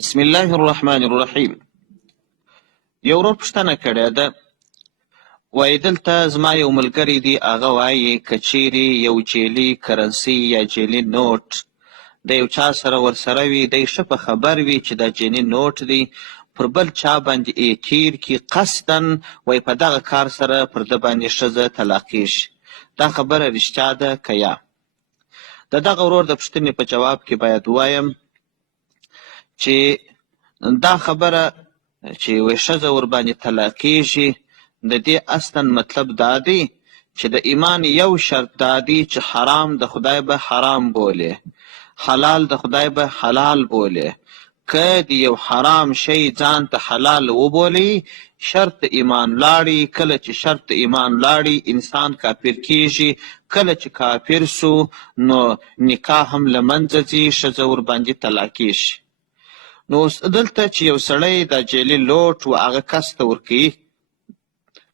بسم الله الرحمن الرحیم. یو ورور پوښتنه کړې ده، وایي دلته زما یو ملګری دی، هغه وایي که چیرې یو جعلي کرنسي یا جعلي نوټ د یو چا سره ورسره وي، دی ښه په خبر وي چې دا جعلي نوټ دی، پر بل چا باندې تیر کړي قصدا، وایي په دغه کار سره پر ده باندې ښځه طلاقیږي. دا خبره رښتیا ده که یا؟ د دغه ورور د پوښتنې په جواب کې باید ووایم چې دا خبره چې یوې ښځه ورباندې طلاقیږي، د دې اصلا مطلب دا دی چې د ایمان یو شرط دا دی چې حرام د خدای به حرام بولې، حلال د خدای به حلال بولې. که د یو حرام شی ځان ته حلال وبولي، شرط د ایمان لاړي. کله چې شرط د ایمان لاړي، انسان کافر کیږي. کله چې کافر سو، نو نکاح هم له منځه ځي، ښځه ورباندې طلاقیږي. نو اوس دلته چې یو سړی دا جعلي لوټ و هغه کس ته ورکوي،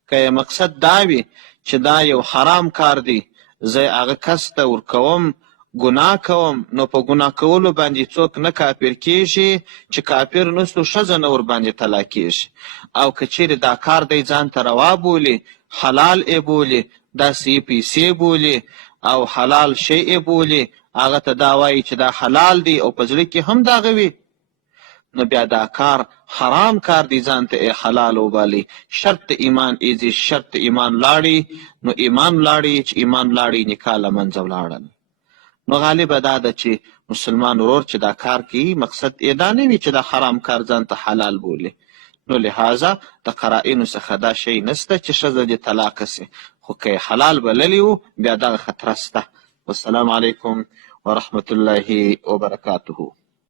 که یې مقصد دا وي چې دا یو حرام کار دی، زه هغه کس ته ورکوم، ګناه کوم، نو په ګناه کولو باندې څوک نه کافر کیږي. چې کافر نه سو، ښځه نه ورباندې طلاقیږي. او که چیرې دا کار دی ځان ته روا بولي، حلال یې بولي، داسې یې پیسې بولي او حلال شی یې بولي، هغه ته دا وایي چې دا حلال دی او په زړه کې هم دغه وي، نو بیا دا کار حرام کار دی، ځان ته حلال وبالي. شرط د ایمان ایزي، شرط د ایمان لاړي، نو ایمان لاړي، چې ایمان لاړي نکاح له منځه ولاړل. نو غالبه دا ده چې مسلمان ورور چې دا کار کوي، مقصد یې دا نه وي چې دا حرام کار ځان ته حلال بولي. نو لهذا د قرائنو څخه دا شی نسته چې ښځه دې طلاقه سي، خو که یې حلال بللی و، بیا دغه خطره سته. والسلام علیکم ورحمة الله وبرکاته.